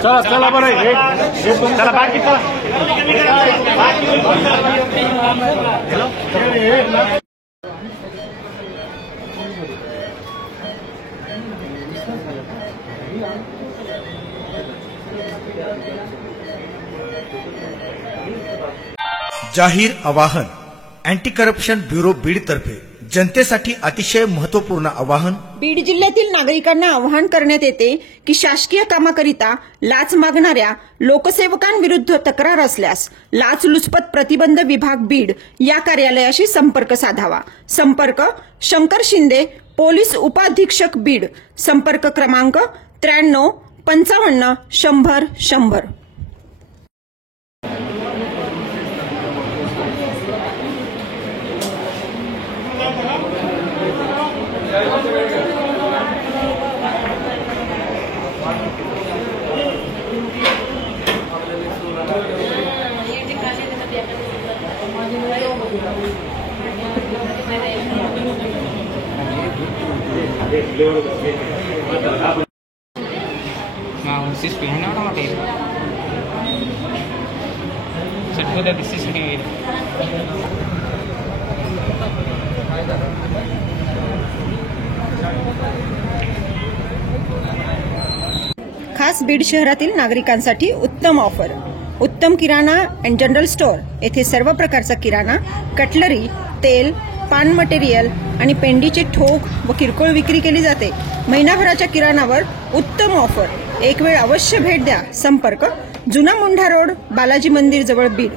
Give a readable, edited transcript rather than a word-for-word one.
चला चला बरं चला बाकी चला जाहीर आवाहन अँटी करप्शन ब्युरो बीड तर्फे जनतेसाठी अतिशय महत्वपूर्ण आवाहन। बीड जिल्ह्यातील नागरिकांना आवाहन करण्यात येते की शासकीय कामाकरिता लाच मागणाऱ्या लोकसेवकांविरुद्ध तक्रार असल्यास लाचलुचपत प्रतिबंध विभाग बीड या कार्यालयाशी संपर्क साधावा। संपर्क शंकर शिंदे, पोलीस उपाधीक्षक बीड। संपर्क क्रमांक 93 55 100 100। खास बीड शहरातील नागरिकांसाठी उत्तम ऑफर। उत्तम किराणा अँड जनरल स्टोअर येथे सर्व प्रकारचा किराणा, कटलरी, तेल, पान मटेरियल आणि पेंडीचे ठोक व किरकोळ विक्री केली जाते। महिनाभराच्या किराणावर उत्तम ऑफर। एक वेळ अवश्य भेट द्या। संपर्क जुना मुंढा रोड, बालाजी मंदिर जवळ बीड।